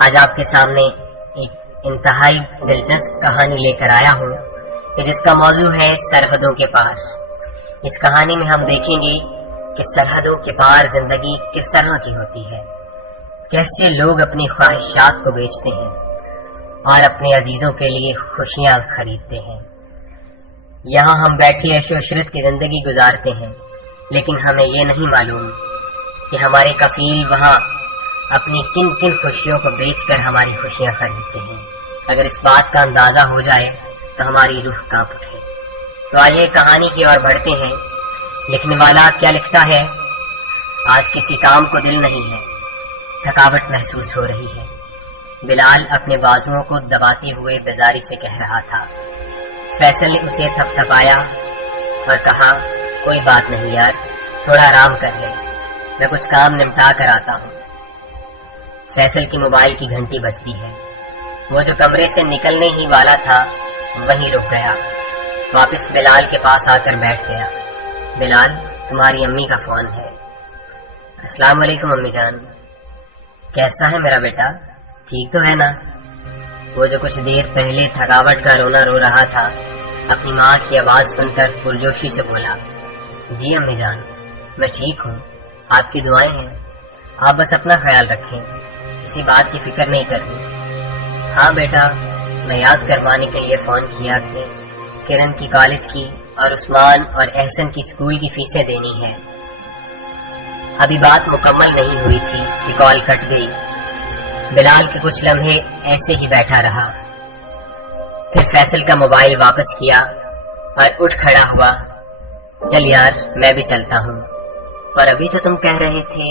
آج آپ کے سامنے ایک انتہائی دلچسپ کہانی لے کر آیا ہوں کہ جس کا موضوع ہے سرحدوں کے پار۔ اس کہانی میں ہم دیکھیں گے کہ سرحدوں کے پار زندگی کس طرح کی ہوتی ہے، کیسے لوگ اپنی خواہشات کو بیچتے ہیں اور اپنے عزیزوں کے لیے خوشیاں خریدتے ہیں۔ یہاں ہم بیٹھے عیش و عشرت کی زندگی گزارتے ہیں، لیکن ہمیں یہ نہیں معلوم کہ ہمارے کفیل وہاں اپنی کن کن خوشیوں کو بیچ کر ہماری خوشیاں خریدتے ہیں۔ اگر اس بات کا اندازہ ہو جائے تو ہماری روح کانپ اٹھے۔ تو آئیے کہانی کی اور بڑھتے ہیں۔ لکھنے والا کیا لکھتا ہے؟ آج کسی کام کو دل نہیں ہے، تھکاوٹ محسوس ہو رہی ہے۔ بلال اپنے بازوؤں کو دباتے ہوئے بیزاری سے کہہ رہا تھا۔ فیصل نے اسے تھپ تھپایا اور کہا، کوئی بات نہیں یار، تھوڑا آرام کر لے، میں کچھ کام نمٹا کر آتا ہوں۔ فیصل کی موبائل کی گھنٹی بجتی ہے۔ وہ جو کمرے سے نکلنے ہی والا تھا وہیں رک گیا، واپس بلال کے پاس آ کر بیٹھ گیا۔ بلال، تمہاری امی کا فون ہے۔ السلام علیکم امی جان۔ کیسا ہے میرا بیٹا، ٹھیک تو ہے نا؟ وہ جو کچھ دیر پہلے تھکاوٹ کا رونا رو رہا تھا اپنی ماں کی آواز سن کر پرجوشی سے بولا، جی امی جان، میں ٹھیک ہوں، آپ کی دعائیں ہیں، آپ بس اپنا خیال رکھیں، کسی بات کی فکر نہیں کرنی۔ ہاں بیٹا، میں یاد کروانے کے لیے فون کیا کہ کرن کی کالج کی اور عثمان اور احسن کی اسکول کی فیسیں دینی ہے۔ ابھی بات مکمل نہیں ہوئی تھی کہ کال کٹ گئی۔ بلال کے کچھ لمحے ایسے ہی بیٹھا رہا، پھر فیصل کا موبائل واپس کیا اور اٹھ کھڑا ہوا۔ چل یار، میں بھی چلتا ہوں۔ اور ابھی تو تم کہہ رہے تھے۔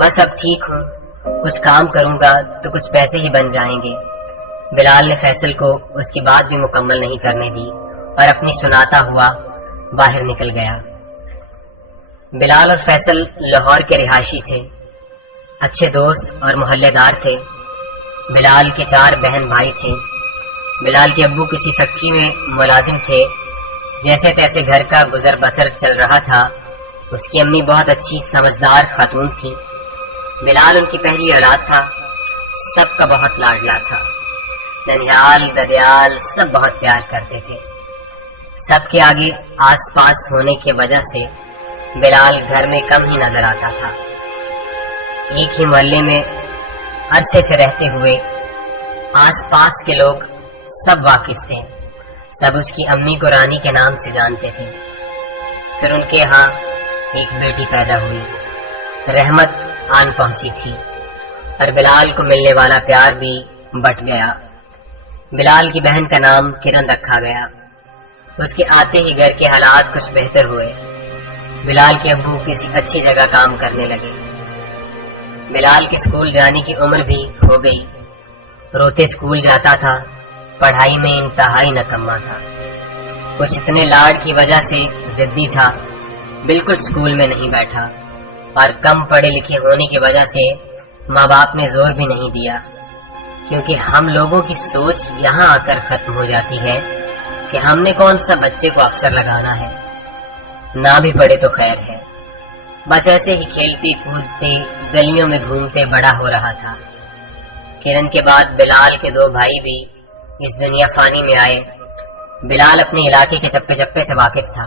بس اب ٹھیک ہوں، کچھ کام کروں گا تو کچھ پیسے ہی بن جائیں گے۔ بلال نے فیصل کو اس کی بات بھی مکمل نہیں کرنے دی اور اپنی سناتا ہوا باہر نکل گیا۔ بلال اور فیصل لاہور کے رہائشی تھے، اچھے دوست اور محلے دار تھے۔ بلال کے 4 بہن بھائی تھے۔ بلال کے ابو کسی فیکٹری میں ملازم تھے۔ جیسے تیسے گھر کا گزر بسر چل رہا تھا۔ اس کی امی بہت اچھی سمجھدار خاتون تھی۔ بلال ان کی پہلی اولاد تھا، سب کا بہت لاڈلا تھا۔ ننیال ددیال سب بہت پیار کرتے تھے۔ سب کے آگے آس پاس ہونے کی وجہ سے بلال گھر میں کم ہی نظر آتا تھا۔ ایک ہی محلے میں عرصے سے رہتے ہوئے آس پاس کے لوگ سب واقف تھے۔ سب اس کی امی کو رانی کے نام سے جانتے تھے۔ پھر ان کے ہاں ایک بیٹی پیدا ہوئی، رحمت آن پہنچی تھی، اور بلال کو ملنے والا پیار بھی بٹ گیا۔ بلال کی بہن کا نام کرن رکھا گیا۔ اس کے آتے ہی گھر کے حالات کچھ بہتر ہوئے۔ بلال کے ابو کسی اچھی جگہ کام کرنے لگے۔ بلال کے اسکول جانے کی عمر بھی ہو گئی۔ روتے اسکول جاتا تھا، پڑھائی میں انتہائی نکما تھا۔ کچھ اتنے لاڈ کی وجہ سے ضدی تھا، بالکل اسکول میں نہیں بیٹھا، اور کم پڑھے لکھے ہونے کی وجہ سے ماں باپ نے زور بھی نہیں دیا، کیونکہ ہم لوگوں کی سوچ یہاں آ کر ختم ہو جاتی ہے کہ ہم نے کون سا بچے کو افسر لگانا ہے، نہ بھی پڑھے تو خیر ہے۔ بس ایسے ہی کھیلتے کودتے گلیوں میں گھومتے بڑا ہو رہا تھا۔ کرن کے بعد بلال کے 2 بھائی بھی اس دنیا فانی میں آئے۔ بلال اپنے علاقے کے چپے چپے سے واقف تھا،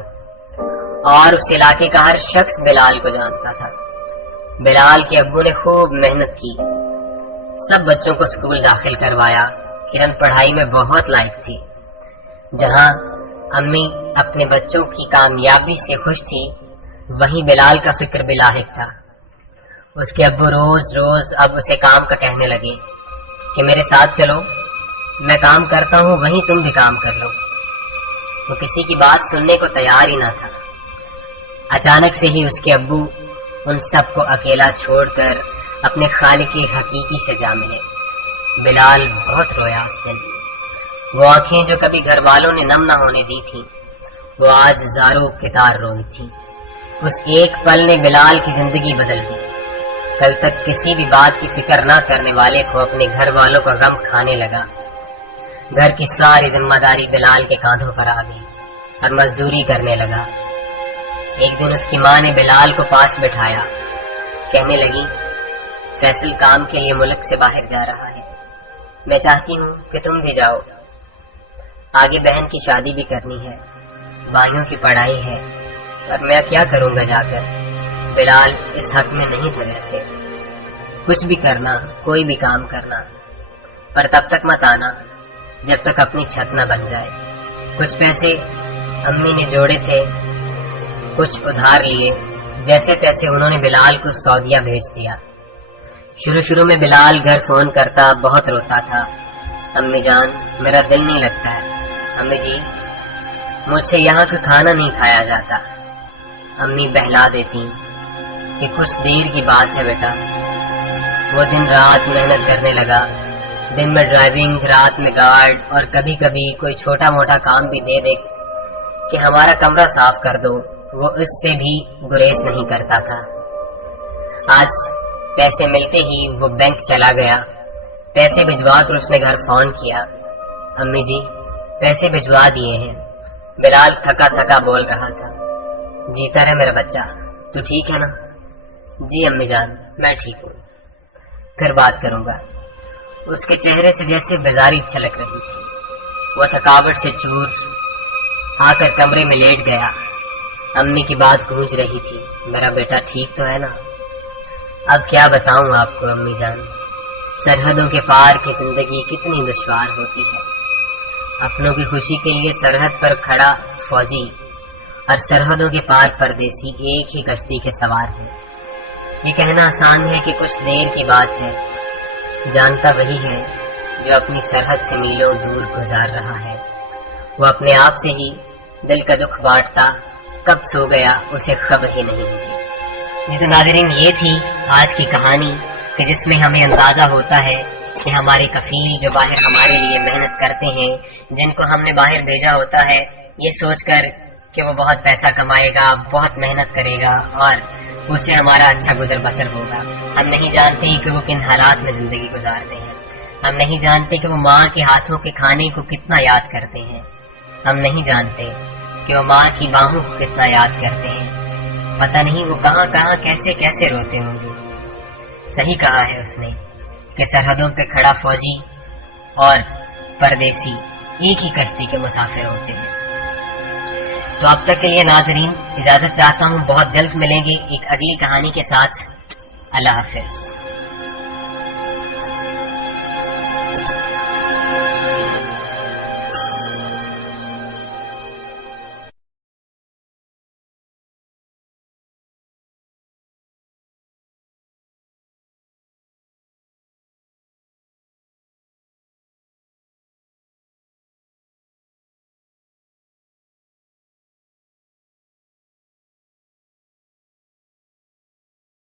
اور اس علاقے کا ہر شخص بلال کو جانتا تھا۔ بلال کے ابو نے خوب محنت کی، سب بچوں کو اسکول داخل کروایا۔ کرن پڑھائی میں بہت لائق تھی۔ جہاں امی اپنے بچوں کی کامیابی سے خوش تھی، وہیں بلال کا فکر بھی لاحق تھا۔ اس کے ابو روز روز اب اسے کام کا کہنے لگے کہ میرے ساتھ چلو، میں کام کرتا ہوں وہیں تم بھی کام کر لو۔ وہ کسی کی بات سننے کو تیار ہی نہ تھا۔ اچانک سے ہی اس کے ابو ان سب کو اکیلا چھوڑ کر اپنے خالق حقیقی سے جا ملے۔ بلال بہت رویا اس دن۔ وہ آنکھیں جو کبھی گھر والوں نے نم نہ ہونے دی تھی، وہ آج زاروں کے تار روئی تھی۔ اس ایک پل نے بلال کی زندگی بدل دی۔ کل تک کسی بھی بات کی فکر نہ کرنے والے کو اپنے گھر والوں کا غم کھانے لگا۔ گھر کی ساری ذمہ داری بلال کے کاندھوں پر آ گئی اور مزدوری کرنے لگا۔ ایک دن اس کی ماں نے بلال کو پاس بٹھایا، کہنے لگی، فیصل کام کے لیے ملک سے باہر جا رہا ہے۔ میں چاہتی ہوں کہ تم بھی جاؤ، آگے بہن کی شادی بھی کرنی ہے، بھائیوں کی پڑھائی ہے، اور میں کیا کروں گا جا کر؟ بلال اس حق میں نہیں تھا جیسے کچھ بھی کرنا، کوئی بھی کام کرنا، پر تب تک مت آنا جب تک اپنی چھت نہ بن جائے۔ کچھ پیسے امی نے جوڑے تھے، کچھ ادھار لیے، جیسے تیسے انہوں نے بلال کو سعودیہ بھیج دیا۔ شروع میں بلال گھر فون کرتا، بہت روتا تھا، امی جان میرا دل نہیں لگتا ہے، امی جی مجھ سے یہاں کا کھانا نہیں کھایا جاتا۔ امی بہلا دیتی کہ کچھ دیر کی بات ہے بیٹا۔ وہ دن رات محنت کرنے لگا، دن میں ڈرائیونگ، رات میں گارڈ، اور کبھی کبھی کوئی چھوٹا موٹا کام بھی دے دے کہ ہمارا کمرہ صاف کر دو، وہ اس سے بھی گریز نہیں کرتا تھا۔ آج پیسے ملتے ہی وہ بینک چلا گیا، پیسے بھجوا کر اس نے گھر فون کیا، امی جی پیسے بھجوا دیے ہیں۔ بلال تھکا تھکا بول رہا تھا، جیتا رہے میرا بچہ، تو ٹھیک ہے نا؟ جی امی جان میں ٹھیک ہوں، پھر بات کروں گا۔ اس کے چہرے سے جیسے بیزاری چھلک رہی تھی، وہ تھکاوٹ سے چور آ کر کمرے میں لیٹ گیا۔ امی کی بات گونج رہی تھی، میرا بیٹا ٹھیک تو ہے نا؟ اب کیا بتاؤں آپ کو امی جان، سرحدوں کے پار کی زندگی کتنی دشوار ہوتی ہے۔ اپنوں کی خوشی کے لیے سرحد پر کھڑا فوجی اور سرحدوں کے پار پردیسی ایک ہی کشتی کے سوار ہیں۔ یہ کہنا آسان ہے کہ کچھ دیر کی بات ہے، جانتا وہی ہے جو اپنی سرحد سے میلوں دور گزار رہا ہے۔ وہ اپنے آپ سے ہی دل کا دکھ بانٹتا، کب سو گیا اسے خبر ہی نہیں ہوتی۔ جی تو ناظرین، یہ تھی آج کی کہانی کہ جس میں ہمیں اندازہ ہوتا ہے کہ ہمارے کفیل جو باہر ہمارے لیے محنت کرتے ہیں، جن کو ہم نے باہر بھیجا ہوتا ہے یہ سوچ کر کہ وہ بہت پیسہ کمائے گا، بہت محنت کرے گا اور اس سے ہمارا اچھا گزر بسر ہوگا۔ ہم نہیں جانتے کہ وہ کن حالات میں زندگی گزارتے ہیں، ہم نہیں جانتے کہ وہ ماں کے ہاتھوں کے کھانے کو کتنا یاد کرتے ہیں، ہم نہیں جانتے کہ وہ ماں کی باہوں کو کتنا یاد کرتے ہیں۔ پتہ نہیں وہ کہاں کہاں کیسے کیسے روتے ہوں گے۔ صحیح کہا ہے اس نے کہ سرحدوں پہ کھڑا فوجی اور پردیسی ایک ہی کشتی کے مسافر ہوتے ہیں۔ تو اب تک کے لیے ناظرین اجازت چاہتا ہوں، بہت جلد ملیں گے ایک اگلی کہانی کے ساتھ۔ اللہ حافظ۔